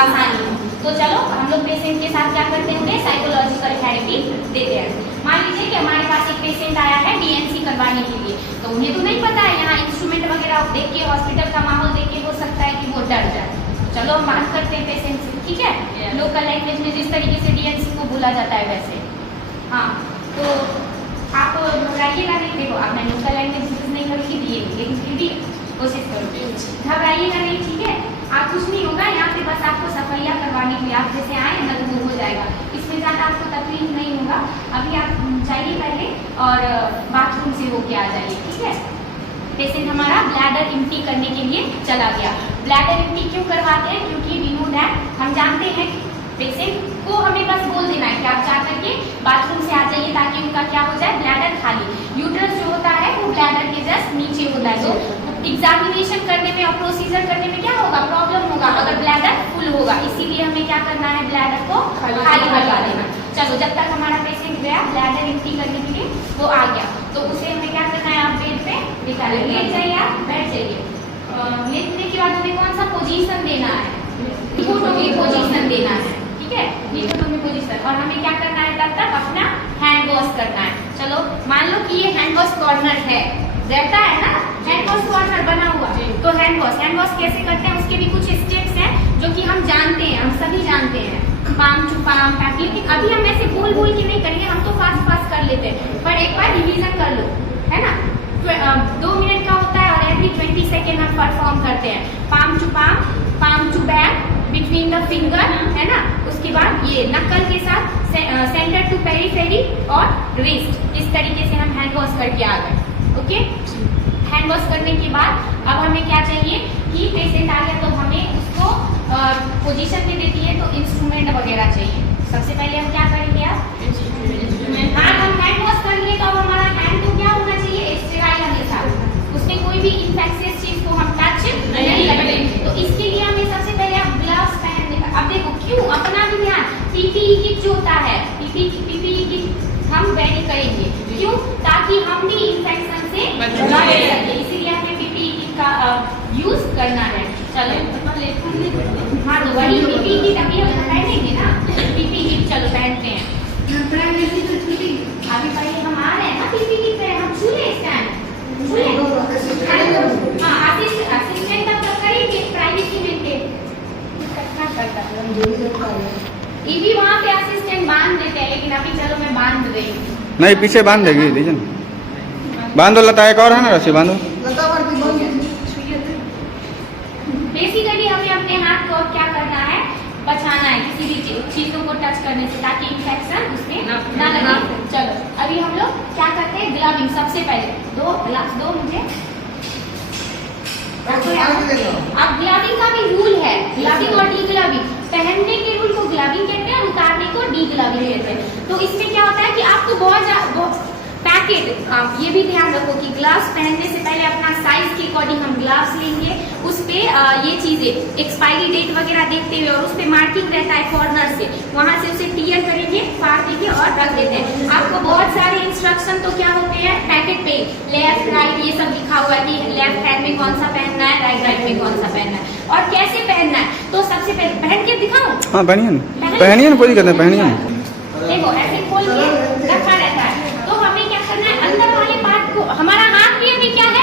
आसानी हो। तो चलो हम लोग पेशेंट के साथ क्या करते होंगे, साइकोलॉजिकल थेरेपी देते हैं। मान लीजिए कि हमारे पास एक पेशेंट आया है डीएनसी करवाने के लिए, तो उन्हें तो नहीं पता है यहाँ इंस्ट्रूमेंट वगैरह देख के, हॉस्पिटल का माहौल देख के हो सकता है कि वो डर जाए। चलो हम बात करते हैं पेशेंट से, ठीक है, लोकल लैंग्वेज में जिस तरीके से डीएनसी को बोला जाता है वैसे। हाँ, तो आप घबराइएगा नहीं, देखो आपने लोकल लैंग्वेज यूज नहीं करके दिए, लेकिन फिर भी कोशिश करो, घबराइएगा नहीं, ठीक है। आप कुछ नहीं होगा, यहाँ पे बस आपको सफाइयाँ करवाने के लिए आप जैसे आए ना तो वो हो जाएगा, इसमें ज़्यादा आपको तकलीफ नहीं होगा। अभी आप जाइए पहले और बाथरूम से होके आ जाइए, ठीक है। पेशेंट हमारा ब्लैडर एम्प्टी करने के लिए चला गया। ब्लैडर एम्प्टी क्यों करवाते हैं, क्योंकि वी नो दैट, हम जानते हैं पेशेंट को हमें बस बोल देना है कि आप जा करके बाथरूम से आ जाइए, ताकि उनका क्या हो जाए, ब्लैडर खाली। यूट्रस जो होता है वो ब्लैडर के जस्ट नीचे होता है, तो एग्जामिनेशन करने में और प्रोसीजर करने में क्या होगा, प्रॉब्लम होगा अगर ब्लैडर फुल होगा। इसीलिए हमें क्या करना है, ब्लैडर को खाली करवा देना। चलो जब तक हमारा पेशेंट गया ब्लैडर एम्प्टी करने के लिए, वो आ गया, तो उसे हमें क्या करना है, आप बेड पे बिठा लें, लेट जाइए, आप बैठ जाइए। लेटने के बाद हमें कौन सा पोजीशन देना है, लिथोटोमी पोजीशन देना है, ठीक है, लिथोटोमी पोजीशन। और हमें क्या करना है, तब तक अपना हैंड वॉश करना है। चलो मान लो कि ये हैंड वॉश कॉर्नर है, रहता है ना हैंड वॉश कॉर्नर बना हुआ, तो हैंड वॉश कैसे करते हैं, उसके भी कुछ स्टेप्स हैं जो कि हम जानते हैं, हम सभी जानते हैं, पाम टू पाम पैप। लेकिन अभी हम ऐसे बोल बोल के नहीं करेंगे, हम तो फास्ट फास्ट कर लेते हैं, पर एक बार रिवीजन कर लो, है ना। 2 मिनट का होता है और एवरी 20 सेकेंड हम परफॉर्म करते हैं। Palm to back, between the finger, है ना। उसके बाद ये नक्कल के साथ सेंटर टू पेरीफेरी और रिस्ट, इस तरीके से हम हैंड वॉश करके आ गए। ओके, हैंड वॉश करने के बाद अब हमें क्या चाहिए कि पेशेंट आ गया तो हमें उसको पोजीशन में देती है, तो इंस्ट्रूमेंट वगैरह चाहिए। सबसे पहले हम क्या करेंगे, आप हाँ, हम हैंड वॉश कर लिए तो अब हमारा हैंड तो क्या होना चाहिए, स्टेराइल हमेशा, उसमें कोई भी इंफेक्शियस चीज को हम टच नहीं करेंगे। तो इसके लिए हमें सबसे पहले आप ग्लव्स पहनने का, अब देखो क्यों, अपना भी ध्यान, पीपीई किट जो होता है, पीपीई किट हम वेरी करेंगे, क्यों, ताकि हम भी इंफेक्शन से बच सके, इसीलिए हमें पीपीई किट का यूज करना है। चलो हाँ, तो वही पीपीई किट अभी हम पहनेंगे ना, पीपीई किट चलो पहनते हैं। अभी पहले हम आ रहे हैं ना पीपीई किट पे, हम छूले स्टैंड, हाँ, असिस्टेंट तब तक करेंगे, प्राइवेसी मेंटेन ये भी वहाँ पे असिस्टेंट बांध देते हैं, लेकिन अभी चलो मैं बांध रही हूँ। नहीं, पीछे बांध देगी, लीजिए बांधो, लता एक और है ना, रस्सी बांधो। बेसिकली हमें अपने हाथ को क्या करना है, बचाना है किसी भी चीजों को टच करने से, ताकि इंफेक्शन उसमें ना लगे। चलो अभी हम लोग क्या करते हैं, ग्लविंग। सबसे पहले 2 ग्लव्स दो मुझे। अब ग्लविंग का भी रूल है, ग्लविंग और डी ग्लविंग, पहनने के रूल को ग्लविंग कहते हैं और उतारने को डी ग्लविंग कहते हैं। तो इसमें क्या होता है कि आपको बहुत पैकेट, आप ये भी ध्यान रखो कि ग्लव्स पहनने से पहले अपना साइज के अकॉर्डिंग हम ग्लव्स लेंगे, उस पे ये चीजें एक्सपायरी डेट वगैरह देखते हुए, और उस पे मार्किंग रहता है कॉर्नर से, वहां से उसे टीयर करेंगे, फाड़ देंगे और रख देते हैं। आपको बहुत सारे इंस्ट्रक्शन तो क्या होते हैं पैकेट पे, लेफ्ट राइट ये सब लिखा हुआ है कि लेफ्ट हैंड में कौन सा पहनना है, राइट हैंड में कौन सा पहनना है और कैसे पहनना है। तो सबसे पहले पहन के दिखाऊं, हाँ पहनिए ना, कोई दिक्कत नहीं, पहनिए ना। देखो ऐसे खोल के रखा रहता है, तो हमें क्या करना है, अंदर वाले पार्ट को, हमारा हाथ भी अभी क्या है,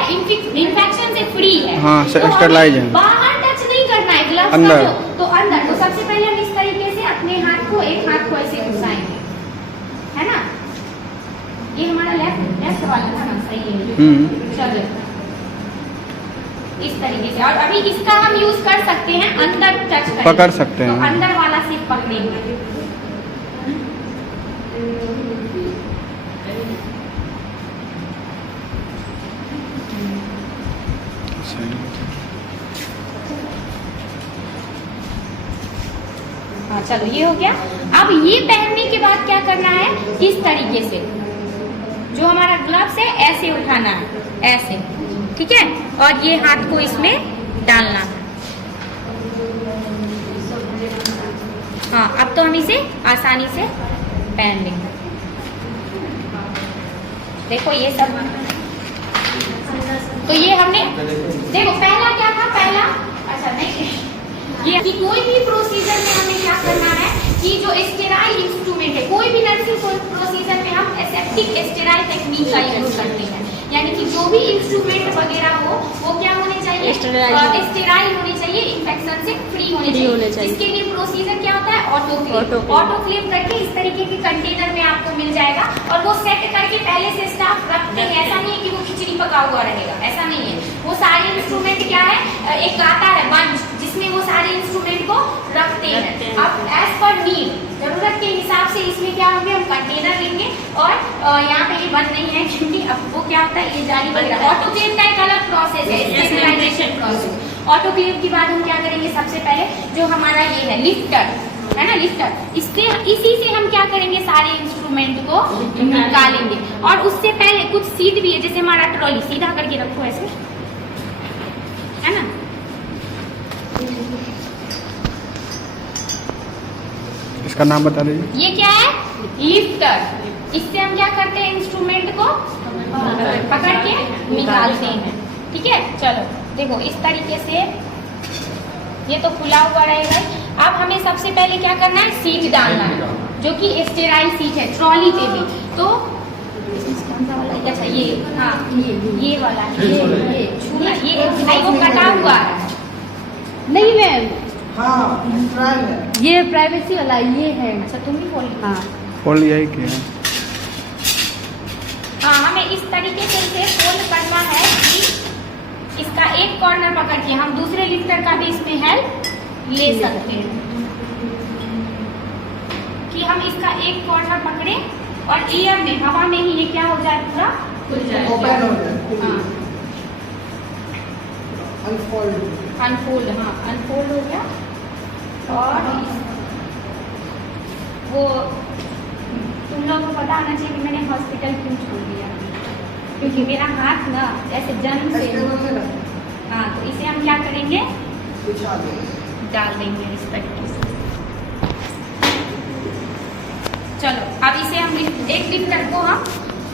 इन्फेक्शन से फ्री है, हाँ, स्टरलाइज है, बाहर टच नहीं करना है ग्लव्स अंदर का, तो अंदर। तो सबसे पहले हम इस तरीके से अपने हाथ को, एक हाथ को ऐसे घुसाएंगे, है ना, ये हमारा लेफ्ट वाला था ना, सही है। चलो इस तरीके से, और अभी इसका हम यूज कर सकते हैं, अंदर टच पकड़ सकते हैं, तो अंदर वाला सिर्फ पकड़ेंगे। हाँ चलो ये हो गया। अब ये पहनने के बाद क्या करना है, इस तरीके से जो हमारा ग्लव्स है ऐसे उठाना है, ऐसे, ठीक है, और ये हाथ को इसमें डालना है। हाँ अब तो हम इसे आसानी से पहन लेंगे। देखो ये सब, तो ये हमने, देखो पहला क्या था, पहला अच्छा नहीं, ये कि कोई भी प्रोसीजर में हमें क्या करना है कि जो स्टेराइल इंस्ट्रूमेंट है, कोई भी नर्सिंग प्रोसीजर में हम एसेप्टिक स्टेराइल टेक्निक का यूज करते हैं, यानी कि जो भी इंस्ट्रूमेंट वगैरह हो वो क्या होने चाहिए, स्टेराइल होने चाहिए, इन्फेक्शन से फ्री होने चाहिए। इसके लिए प्रोसीजर क्या होता है, ऑटोक्लेव। ऑटोक्लेव करके इस तरीके के कंटेनर में आपको मिल जाएगा और वो सेट करके पहले से स्टाफ रखते हैं। ऐसा नहीं है कि वो खिचड़ी पका हुआ रहेगा, ऐसा नहीं है। वो सारे इंस्ट्रूमेंट क्या है, एक आता है बंच जिसमें वो सारे इंस्ट्रूमेंट को रखते हैं। अब एज पर नीड, जरूरत के हिसाब से इसमें क्या होंगे, हम कंटेनर लेंगे और यहाँ पे ये बंद नहीं है क्योंकि अब वो क्या होता है, ये जारी वगैरह। ऑटोक्लेव का एक अलग प्रोसेस है, स्टेरिलाइजेशन प्रोसेस। ऑटोक्लेव के बाद हम क्या करेंगे, सबसे पहले जो हमारा ये है लिफ्टर है ना, लिफ्टर, इसी से हम क्या करेंगे, सारे इंस्ट्रूमेंट को निकालेंगे। और उससे पहले कुछ सीट भी है, जैसे हमारा ट्रॉली सीधा करके रखो ऐसे, है ना। इसका नाम बता दीजिए। ये क्या है, लिफ्टर। इससे हम क्या करते हैं, इंस्ट्रूमेंट को पकड़ के निकालते हैं। ठीक है, चलो देखो इस तरीके से ये तो खुला हुआ रहेगा। अब हमें सबसे पहले क्या करना है, सीट डालना है, जो कि स्टेराइल सीट है ट्रॉली पे भी। तो कौन सा वाला, अच्छा ये, हाँ ये वाला, ये नहीं वो कटा हुआ है, नहीं मैम, हाँ ये प्राइवेसी वाला ये है। अच्छा तुम भी बोल, हाँ खोल लिया ही क्या। हाँ हमें इस तरीके से इसे फोल्ड करना है कि इसका एक कॉर्नर पकड़ के हम दूसरे लिफ्टर का भी इसमें हेल्प ले सकते हैं, कि हम इसका एक कॉर्नर पकड़े और एयर में, हवा में ही ये क्या हो जाए, पूरा खुल जाए, ओपन हो जाए, हाँ अनफोल्ड, अनफोल्ड, हाँ अनफोल्ड हो गया। और वो तुम लोगों को पता होना चाहिए कि मैंने हॉस्पिटल क्यों छोड़ दिया, क्योंकि मेरा हाथ ना ऐसे जन्म से, हाँ तो इसे हम क्या करेंगे, डाल देंगे इस तरीके से। चलो अब इसे हम एक लिफ्टर को हम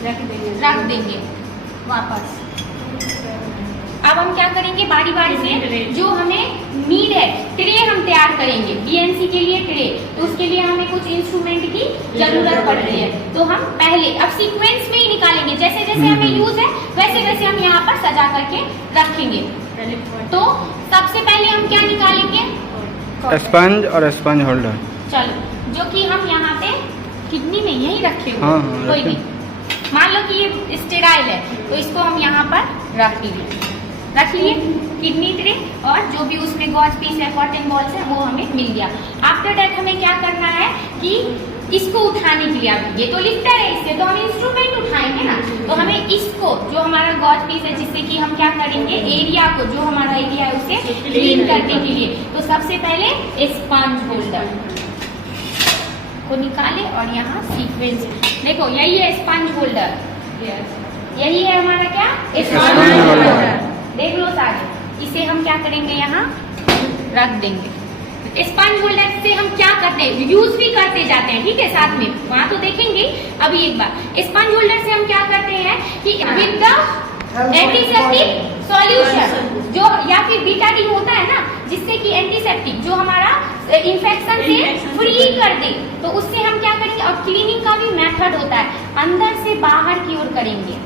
रख देंगे वापस। अब हम क्या करेंगे, बारी बारी से जो हमें नीड है, ट्रे हम तैयार करेंगे बीएनसी के लिए ट्रे, तो उसके लिए हमें कुछ इंस्ट्रूमेंट की जरूरत पड़ रही है। तो हम पहले अब सीक्वेंस में ही निकालेंगे, जैसे जैसे हमें यूज है वैसे वैसे हम यहाँ पर सजा करके रखेंगे। तो सबसे पहले हम क्या निकालेंगे, स्पंज और स्पंज होल्डर। चलो जो कि हम यहाँ पे किडनी में यही रखे हुए, हाँ, कोई भी मान लो कि ये स्टेराइल है तो इसको हम यहाँ पर रख लिए किडनी ट्रे, और जो भी उसमें गॉज पीस है, कॉटन बॉल्स है, वो हमें मिल गया। आफ्टर दैट हमें क्या करना है कि इसको उठाने के लिए, अब ये तो लिफ्टर है, इससे तो हम इंस्ट्रूमेंट उठाएंगे ना, तो हमें इसको जो हमारा गॉज पीस है, जिससे कि हम क्या करेंगे, एरिया को, जो हमारा एरिया है उसे क्लीन करने के लिए, तो सबसे पहले स्पंज होल्डर को निकाले और यहाँ सीक्वेंस, देखो यही है स्पंज होल्डर, यही है हमारा क्या, स्पंज होल्डर, देख लो सारे। इसे हम क्या करेंगे, यहाँ रख देंगे। स्पंज होल्डर से हम क्या करते हैं, यूज भी करते जाते हैं, ठीक है, साथ में वहां तो देखेंगे। अभी एक बार स्पंज होल्डर से हम क्या करते हैं कि विद द एंटीसेप्टिक सॉल्यूशन, जो या फिर बीटाडीन होता है ना, जिससे कि एंटीसेप्टिक जो हमारा इन्फेक्शन से फ्री कर दे, तो उससे हम क्या करेंगे। और क्लीनिंग का भी मेथड होता है, अंदर से बाहर की ओर करेंगे,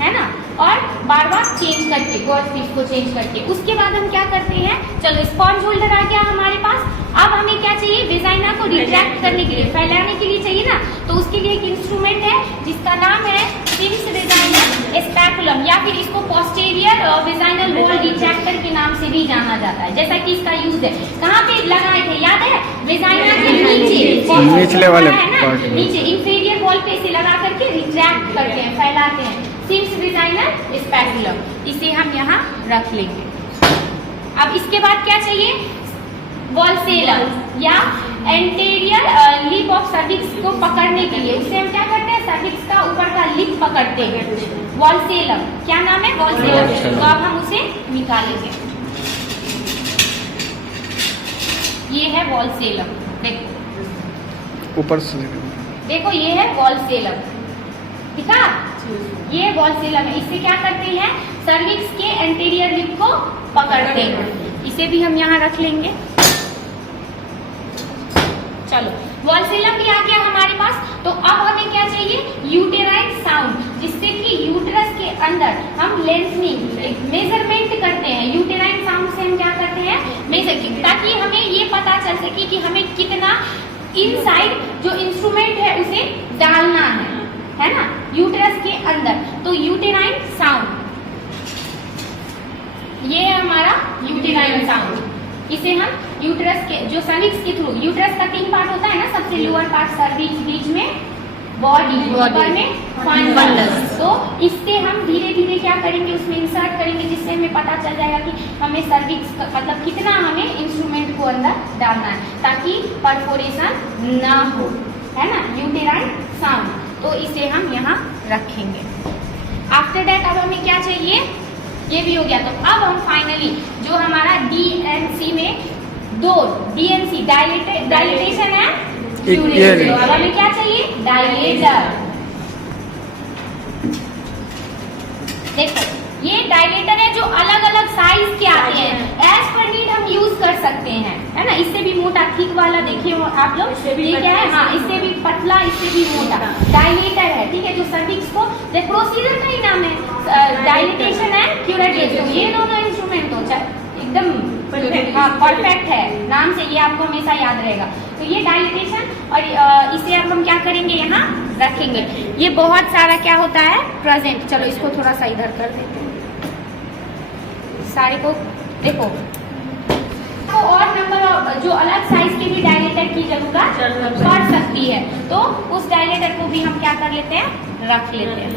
है ना, और बार बार चेंज करके, गॉज पीस को चेंज करके। उसके बाद हम क्या करते हैं, चलो स्पंज होल्डर आ गया हमारे पास। अब हमें क्या चाहिए, वेजाइना को रिट्रैक्ट करने के लिए, फैलाने के लिए चाहिए ना, तो उसके लिए एक इंस्ट्रूमेंट है जिसका नाम है सिम्स वेजाइनल स्पैकुलम, या फिर इसको पोस्टीरियर वेजाइनल वॉल रिट्रैक्टर के नाम से भी जाना जाता है। जैसा कि इसका यूज है, कहाँ पे लगाए थे, याद है, वेजाइना के नीचे, निचले वाले पार्ट में, नीचे इंफीरियर वॉल पे इसे लगा करके रिट्रैक्ट करते हैं, फैलाते हैं, सिम्स वेजाइनल स्पैकुलम। इसे हम यहाँ रख लेंगे। अब इसके बाद क्या चाहिए, वॉल्सेलम या एंटीरियर लिप ऑफ सर्विक्स को पकड़ने के लिए, उससे हम क्या करते हैं, सर्विक्स का ऊपर का लिप पकड़ते हैं, वॉल्सेलम। क्या नाम है, वॉल्सेलम। तो अब हम उसे निकालेंगे, ये है वॉल्सेलम, देखो ऊपर से देखो, ये है वॉल्सेलम, ठीक है, ये वॉल्सेलम है। इससे क्या करते हैं, सर्विक्स के एंटीरियर लिप को पकड़ते हैं। इसे भी हम यहाँ रख लेंगे। चलो वॉल्सेलम भी आ गया हमारे पास। तो अब हमें क्या चाहिए, यूटेराइन साउंड, जिससे कि यूटरस के अंदर हम लेंथनिंग मेजरमेंट करते हैं। यूटेराइन साउंड से हम क्या करते हैं, मेजर, ताकि हमें ये पता चल सके कि हमें कितना इनसाइड जो इंस्ट्रूमेंट है उसे डालना है ना, यूटरस के अंदर। तो यूटेराइन साउंड, ये है हमारा यूटेराइन साउंड। इसे हम यूटरस के जो सर्विक्स के थ्रू, यूटरस का 3 पार्ट होता है ना, सबसे लोअर पार्ट सर्विक्स, बीच में बॉडी, ऊपर में फंडस। तो इससे हम धीरे धीरे क्या करेंगे, उसमें इंसर्ट करेंगे, जिससे हमें पता चल जाएगा कि हमें सर्विक्स मतलब कितना हमें इंस्ट्रूमेंट को अंदर डालना है, ताकि परफोरेशन ना हो, है ना, यूटेराइन साउंड। तो इसे हम यहाँ रखेंगे। आफ्टर दैट अब हमें क्या चाहिए, ये भी हो गया। तो अब हम फाइनली जो हमारा DNC में 2 DNC डायलेटेशन है, तो अब हमें क्या चाहिए, डायलेटर। देखो ये डायलेटर है जो अलग अलग साइज के आते हैं, एज पर नीड हम यूज कर सकते हैं, है ना। इससे भी मोटा थिक वाला देखिए आप लोग, ये क्या है, हाँ इससे भी पतला, इससे भी मोटा डायलेटर है, ठीक है, जो सर्विक्स को प्रोसीजर का ही नाम है, डायलेटेशन एंड क्यूरेटिव। तो ये दोनों इंस्ट्रूमेंट तो एकदम परफेक्ट है, नाम से ये आपको हमेशा याद रहेगा। तो ये डायलेटेशन, और इसे अब हम क्या करेंगे, यहाँ रखेंगे। ये बहुत सारा क्या होता है प्रेजेंट। चलो इसको थोड़ा सा इधर कर देते हैं, सारे को देखो। तो और नंबर जो अलग साइज के भी डायलेटर की जरूरत पड़ सकती है, तो उस डायलेटर को भी हम क्या कर लेते हैं, रख लेते हैं।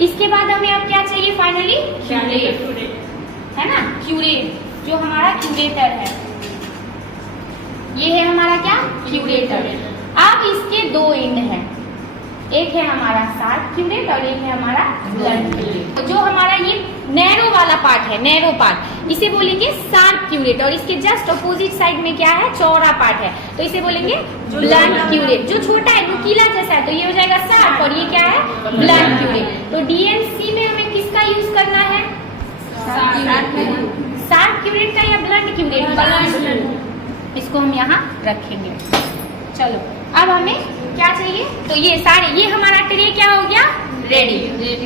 इसके बाद हमें अब क्या चाहिए फाइनली, क्यूरेट, है ना, क्यूरेट, जो हमारा क्यूरेटर है, ये है हमारा क्या, क्यूरेटर। अब इसके 2 एंड हैं, एक है हमारा शार्प क्यूरेट और एक है हमारा ब्लंट क्यूरेट। तो जो हमारा ये नैरो वाला पार्ट है, नैरो पार्ट, इसे बोलेंगे शार्प क्यूरेट, और इसके जस्ट अपोजिट साइड में क्या है, चौड़ा पार्ट है, तो इसे बोलेंगे ब्लंट क्यूरेट। जो छोटा है, नुकीला जैसा है, तो ये हो जाएगा शार्प, और ये क्या है, ब्लंट क्यूरेट। तो DNC में हमें किसका यूज करना है, शार्प क्यूरेट का या ब्लंट क्यूरेट? इसको हम यहाँ रखेंगे। चलो अब हमें क्या चाहिए, तो ये सारे, ये हमारा ट्रे क्या हो गया, रेडी।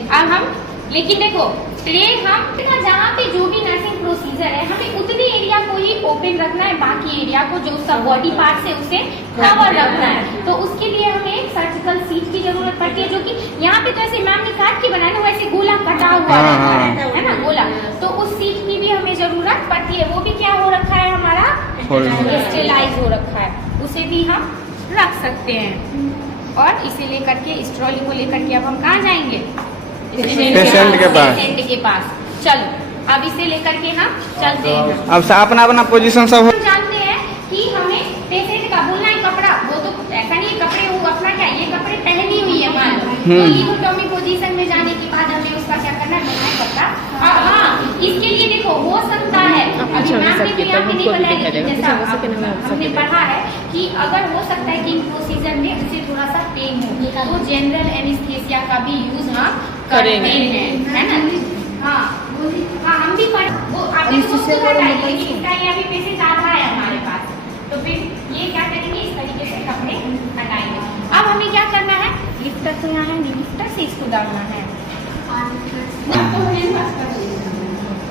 अब हम, लेकिन देखो ट्रे हम जहाँ पे जो भी नर्सिंग प्रोसीजर है, हमें उतनी एरिया को ही ओपन रखना है, बाकी एरिया को जो उसका बॉडी पार्ट है उसे कवर रखना है। तो उसके लिए हमें एक सर्जिकल सीट की जरूरत पड़ती है, जो कि यहाँ पे तो ऐसे मैम ने काट के बनाया ना, वैसे गोला कटा हुआ है ना, गोला। तो उस सीट की भी हमें जरूरत पड़ती है, वो भी क्या हो रखा है हमारा, स्टेलाइज हो रखा है, उसे भी हम रख सकते हैं। और इसे लेकर के, इस ट्रॉली को लेकर के अब हम कहाँ जाएंगे, पेशेंट के पास। चलो अब इसे लेकर के हम चलते हैं। अब अपना अपना पोजीशन सब हम जानते हैं कि हमें पेशेंट का बोलना है कपड़ा, वो तो ऐसा नहीं है कपड़े, वो अपना क्या, ये कपड़े पहनी हुई है मान लो, तो लिथोटॉमी पोजीशन में जाने के बाद हमें उसका क्या करना है, बोलना है कपड़ा। हाँ इसके लिए देखो हो सकता है, अभी मैम ने भी यहाँ पे नहीं बताया, जैसा हमने पढ़ा है कि अगर हो सकता है कि इन प्रोसीजर में उसे थोड़ा सा पेन हो, तो जनरल एनेस्थीसिया का भी यूज हम करते हैं, है ना। हाँ हम भी पढ़, वो आपने तो उसको बताया, लेकिन इसका ये अभी पेशेंट आता है हमारे पास, तो फिर ये क्या करेंगे, इस तरीके से कपड़े हटाएंगे। अब हमें क्या करना है, लिफ्टर तो यहाँ है, लिफ्टर से इसको डालना है।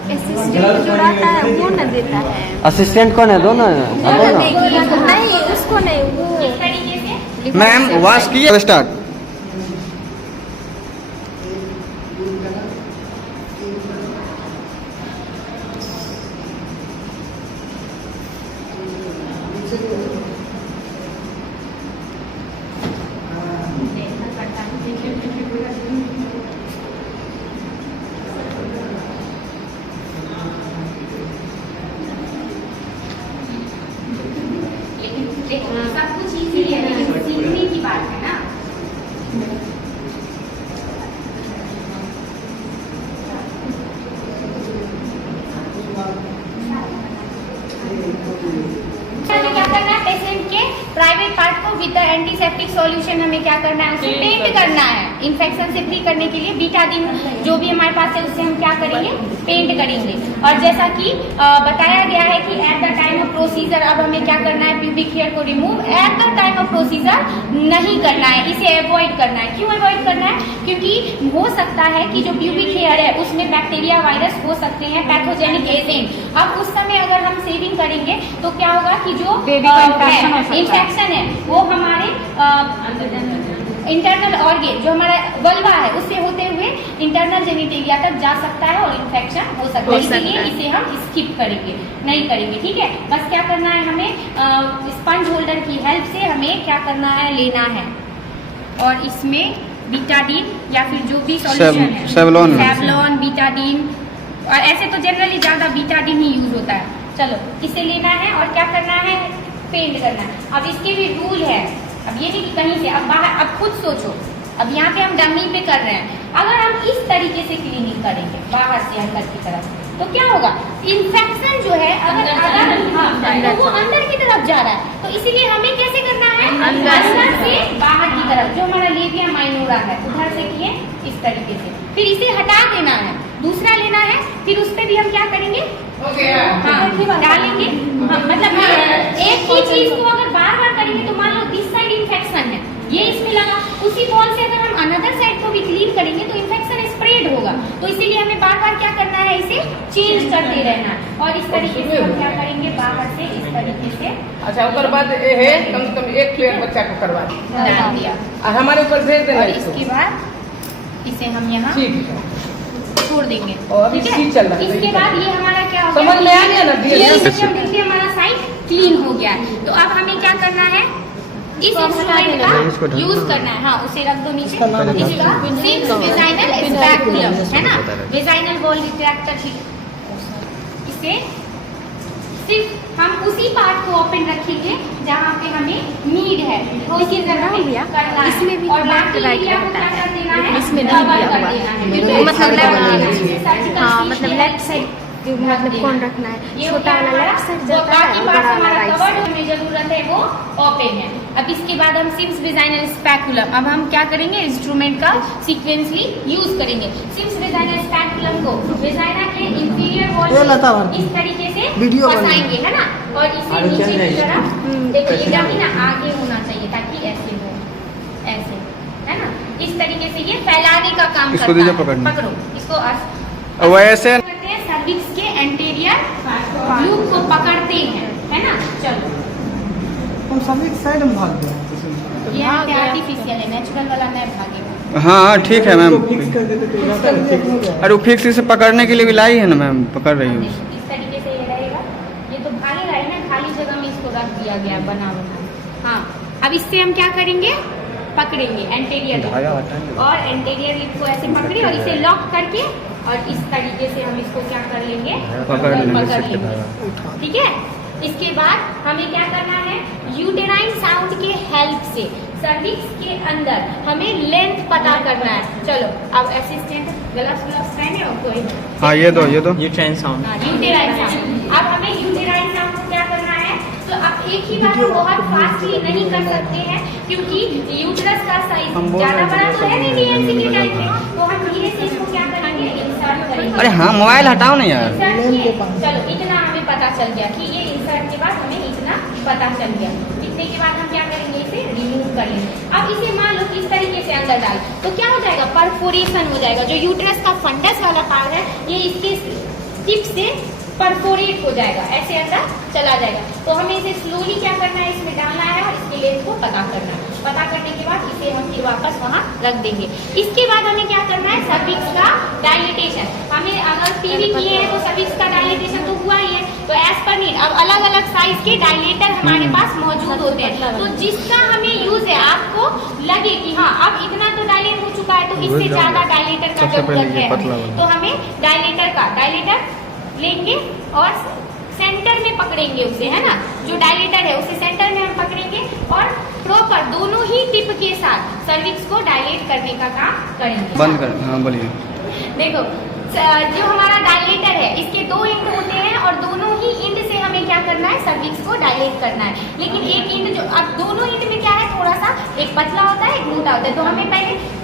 असिस्टेंट जो रहता है वो न देता है, असिस्टेंट कौन है, दोनों नहीं उसको नहीं, वो इस तरीके से मैम वॉश किए, स्टार्ट। देखो सब कुछ इजी है, लेकिन सीखने की बात है ना। क्या करना है, पेशेंट के प्राइवेट पार्ट को विद द एंटीसेप्टिक सॉल्यूशन हमें क्या करना है, उसे पेंट करना है। इन्फेक्शन से फ्री करने के लिए बीटाडीन जो भी हमारे पास है उससे हम क्या करेंगे, पेंट करेंगे। और जैसा कि बताया गया है कि at the time of procedure अब हमें क्या करना है, प्यूबिक हेयर को remove at the time of procedure नहीं करना है, इसे अवॉइड करना है। क्यों अवॉइड करना है, क्योंकि हो सकता है कि जो प्यूबिक हेयर है उसमें बैक्टीरिया वायरस हो सकते हैं, पैथोजेनिक एजेंट। अब उस समय अगर हम शेविंग करेंगे तो क्या होगा कि जो इन्फेक्शन है वो हमारे इंटरनल ऑर्गन जो हमारा वल्वा है उससे होते हुए इंटरनल जेनिटेलिया तक जा सकता है और इन्फेक्शन हो सकता है। इसलिए इसे हम स्किप करेंगे, नहीं करेंगे, ठीक है। बस क्या करना है, हमें स्पंज होल्डर की हेल्प से हमें क्या करना है, लेना है और इसमें बीटाडीन या फिर जो भी सॉल्यूशन है, सेवलॉन, बीटाडीन, और ऐसे तो जनरली ज्यादा बीटाडीन ही यूज होता है। चलो इसे लेना है और क्या करना है, पेंट करना है। अब इसके भी रूल है, अब ये नहीं कि कहीं से, अब बाहर, अब खुद सोचो, अब यहाँ पे हम डमी पे कर रहे हैं, अगर हम इस तरीके से क्लीनिंग करेंगे बाहर से अंदर की तरफ तो क्या होगा, इन्फेक्शन जो है अगर तो वो अंदर की तरफ जा रहा है। तो इसीलिए हमें कैसे करना है, अंदर से बाहर की तरफ, जो हमारा लेबिया माइनोरा है उधर से किए इस तरीके से, फिर इसे हटा देना है, दूसरा लेना है, फिर उस पर भी हम क्या करेंगे, डालेंगे। मतलब एक ही चीज को अगर बार बार करेंगे तो मान लो दिस साइड इन्फेक्शन है, ये इसमें लगा, उसी बॉल से अगर हम अनदर साइड को भी क्लीन करेंगे तो इन्फेक्शन स्प्रेड होगा। तो इसीलिए हमें बार बार क्या करना है, इसे चेंज करते रहना है। और इस तरीके से हम क्या करेंगे, बाहर से इस तरीके से। अच्छा, उसके बाद है कम से कम एक प्लेट बच्चा को करवा दिया और हमारे ऊपर भेज देना। इसके बाद इसे हम यहाँ छोड़ देंगे, और ठीक इसी है। चल रहा है। इसके बाद ये हमारा क्या हो समझ में आ गया ना, ये हम देखते हैं हमारा साइड क्लीन हो गया है। तो अब हमें क्या करना है, इस इंस्ट्रूमेंट का यूज करना है। हाँ, उसे रख दो नीचे। इसका सिम्स वेजाइनल स्पैकुलम है ना, वेजाइनल वॉल रिट्रैक्टर। इसे सिर्फ हम उसी पार्ट को ओपन रखेंगे जहाँ पे हमें नीड है, लेकिन करना है। इसमें भी और बाकी एरिया को क्या कर देना है, इसमें नहीं कवर कर दिया देना है। मतलब हाँ, मतलब लेफ्ट साइड मतलब कौन रखना है, छोटा वाला लेफ्ट साइड जाता है और बड़ा वाला राइट साइड। हमें जरूरत है वो ओपन है। अब इसके बाद हम सिम्स वेजाइनल स्पैकुलम, अब हम क्या करेंगे, इंस्ट्रूमेंट का सीक्वेंसली यूज करेंगे। सिम्स वेजाइनल स्पैकुलम को वेजाइना के इंफीरियर वॉल इस तरीके से फंसाएंगे, है ना, और इसे नीचे की तरफ देखिए, ये ना आगे होना चाहिए ताकि ऐसे हो, ऐसे, है ना, इस तरीके से ये फैलाने का काम इसको करता है। पकड़ना, पकड़ो इसको, वैसे सर्विक्स के एंटीरियर लूप को पकड़ते हैं, है ना। चलो हम सभी साइड में भाग गए। ये आर्टिफिशियल है, नेचुरल वाला नहीं भागेगा। हाँ ठीक है मैम, फिक्स कर देते तो अरे वो फिक्स से पकड़ने के लिए भी लाई है ना मैम, पकड़ रही हूँ। इस तरीके से ये रहेगा, ये तो भागेगा ही ना, खाली जगह में इसको रख दिया गया बना बना। हाँ, अब इससे हम क्या करेंगे, पकड़ेंगे एंटीरियर लिप, और एंटीरियर लिप को ऐसे पकड़े और इसे लॉक करके और इस तरीके से हम इसको क्या कर लेंगे, पकड़ लेंगे, ठीक है। इसके बाद हमें क्या करना है, यूटेराइन साउंड के हेल्प से सर्विक्स के अंदर हमें लेंथ पता करना है। चलो अब असिस्टेंट ग्लव्स पहने हो कोई, हाँ ये दो यूटेराइन साउंड, यूटेराइन साउंड। अब हमें यूटेराइन साउंड को क्या करना है, तो अब एक ही बार हम बहुत फास्टली नहीं कर सकते हैं क्योंकि यूट्रस का साइज ज्यादा बड़ा तो है नहीं डीएनसी के टाइप में, तो हम धीरे से इसको क्या करेंगे, इंसर्ट करेंगे। अरे हाँ, मोबाइल हटाओ ना यार। इंसर्ट किए, चलो इतना हमें पता चल गया कि ये इंसर्ट के बाद हमें इतना पता चल गया। इतने के बाद हम क्या करेंगे, इसे रिमूव कर लेंगे। अब इसे मान लो इस तरीके से अंदर डाल तो क्या हो जाएगा, परफोरेशन हो जाएगा। जो यूट्रस का फंडस वाला पार्ट है ये इसके टिप से परफोरेट हो जाएगा, ऐसे अंदर चला जाएगा। तो हमें इसे स्लोली क्या करना है, इसमें डालना है और इसके लेंथ को पता करना है। पता करने के बाद इसे हम फिर वापस वहाँ रख देंगे। इसके बाद हमें क्या करना है, सर्विक्स का डायलिटेशन। हमें अगर पीवी किए हैं तो सर्विक्स का डायलिटेशन तो हुआ ही है, तो एज पर नीड अब अलग अलग साइज के डायलेटर हमारे पास मौजूद होते हैं। तो जिसका हमें यूज है, आपको लगे कि हाँ अब इतना तो डायलेट हो चुका है तो इससे ज्यादा डायलेटर का जरूरत है, तो हमें डायलेटर लेंगे और सेंटर में पकड़ेंगे उसे, है ना, जो डायलेटर है उसे सेंटर में हम पकड़ेंगे और प्रॉपर दोनों ही टिप के साथ सर्विक्स को डायलेट करने का काम करेंगे। बंद कर, हाँ बोलिए। देखो जो हमारा डायलेटर है इसके दो एंड होते हैं और दोनों ही एंड से हमें क्या करना है, सर्विक्स को डायलेट करना है। लेकिन एक एंड जो, अब दोनों एंड में क्या है, थोड़ा सा एक पतला होता है, एक मोटा होता है। तो हमें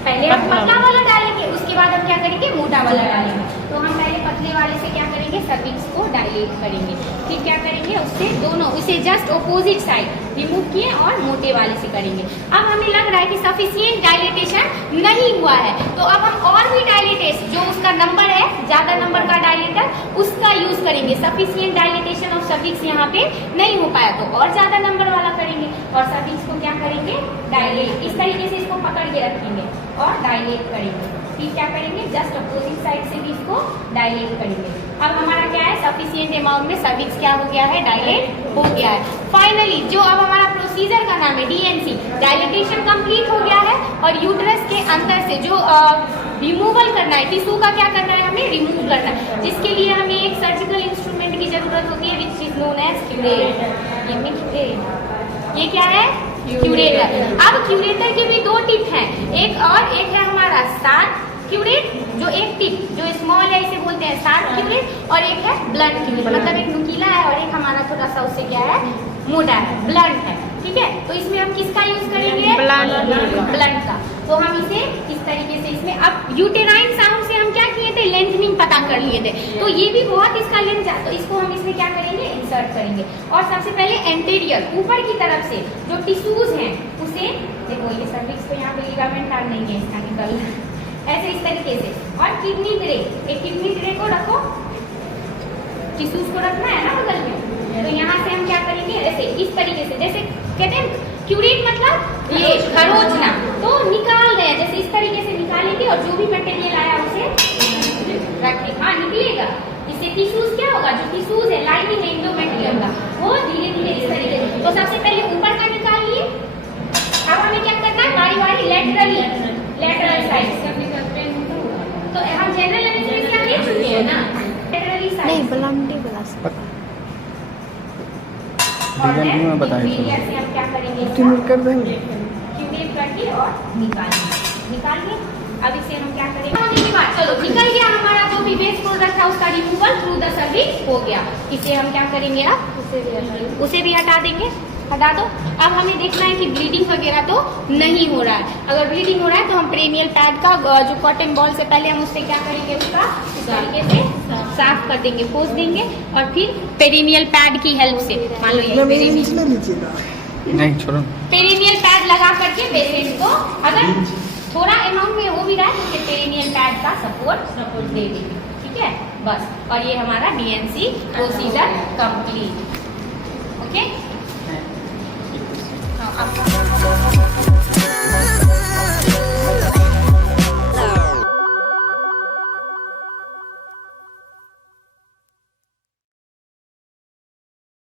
पहले हम पतला वाला डालेंगे, उसके बाद हम क्या करेंगे, मोटा वाला डालेंगे। तो हम पहले पतले वाले से क्या करेंगे, सर्विक्स को डायलेट करेंगे। फिर क्या करेंगे, उससे दोनों, उसे जस्ट ऑपोजिट साइड रिमूव किए और मोटे वाले से करेंगे। अब हमें लग रहा है कि सफिशिएंट डायलेटेशन नहीं हुआ है, तो अब हम और भी डायलेटेशन, जो उसका नंबर है, ज्यादा नंबर का डायलेटर, उसका यूज करेंगे। सफिशिएंट डायलेटेशन ऑफ सर्विक्स यहाँ पे नहीं हो पाया, तो और ज्यादा नंबर वाला करेंगे और सर्विक्स को क्या करेंगे, डायलेट। इस तरीके से इसको पकड़ के रखेंगे और डायलेट करेंगे। फिर क्या करेंगे, जस्ट अपोजिट साइड से भी इसको डायलेट करेंगे। अब हमारा क्या है, सफिशिएंट अमाउंट में सर्विक्स क्या हो गया है, डायलेट हो गया है। फाइनली जो अब हमारा प्रोसीजर का नाम है डीएनसी, डायलेटेशन कंप्लीट हो गया है और यूट्रस के अंदर से जो रिमूवल करना है, टिश्यू का क्या करना है, हमें रिमूव करना है, जिसके लिए हमें एक सर्जिकल इंस्ट्रूमेंट की जरूरत होती है, which is known as curator. ये क्या है, क्यूरेटर। अब क्यूरेटर के भी दो टिप हैं, एक है हमारा शार्प क्यूरेट, जो एक टिप जो स्मॉल है, इसे बोलते हैं शार्प क्यूरेट, और एक है ब्लंट क्यूरेट, मतलब एक नुकीला है और एक हमारा थोड़ा सा उससे क्या है, मोटा है, ब्लंट है। ठीक है, तो इसमें हम किसका यूज करेंगे, ब्लंट का। तो हम इसे इस तरीके से, इसमें अब यूटेराइन साउंड से हम क्या किए थे, लेंथनिंग पता कर लिए थे, तो ये भी बहुत इसका लेंथ है, तो इसको हम इसमें क्या करेंगे, इंसर्ट करेंगे। और सबसे पहले एंटीरियर, ऊपर की तरफ से जो टिश्यूज हैं उसे देखो, ये सर्विक्स को यहाँ पे लिगामेंट डाल देंगे, इसका निकल ऐसे इस तरीके से। और किडनी ट्रे, एक किडनी ट्रे को रखो, टिश्यूज को रखना है ना बगल में, तो यहाँ से हम क्या करेंगे, ऐसे इस तरीके से, जैसे कहते हैं क्यूरेट मतलब ये खरोचना, तो निकाल रहे हैं, जैसे इस तरीके से निकालेंगे और जो भी मटेरियल आया उसे रखें, हाँ निकलेगा। इससे टिश्यूज क्या होगा, जो टिश्यूज है, लाइनिंग है एंडोमेट्रियम का, वो धीरे धीरे इस तरीके से। तो सबसे पहले ऊपर का निकालिए। अब हमें क्या करना है, बारी बारी लेटरल साइड से। तो हम जनरल एनेस्थीसिया दे चुके हैं ना, लेटरली साइड नहीं, ब्लंटी बोला डिजाइन में बताया से हम क्या करेंगे, ट्यूमर कर देंगे, क्यूरेट करके और निकालिए। अब इसे हम क्या करेंगे, होने के बाद चलो निकल गया हमारा जो भी वेस्ट प्रोडक्ट था, उसका रिमूवल थ्रू द सर्विक्स हो गया। इसे हम क्या करेंगे, अब उसे भी हटा देंगे, हटा दो। अब हमें देखना है कि ब्लीडिंग वगैरह तो नहीं हो रहा है। अगर ब्लीडिंग हो रहा है तो हम पेरिनियल पैड का जो कॉटन बॉल से पहले हम उससे क्या करेंगे, उसका इस तरीके से साफ कर देंगे, पोंछ देंगे, और फिर पेरिनियल पैड की हेल्प से, मान लो ये नहीं छोड़ो, पेरिनियल पैड लगा करके पेशेंट को, अगर थोड़ा अमाउंट में हो भी रहा है तो फिर पेरिनियल पैड का सपोर्ट दे देंगे। ठीक है, बस। और ये हमारा डीएनसी प्रोसीजर कंप्लीट। ओके।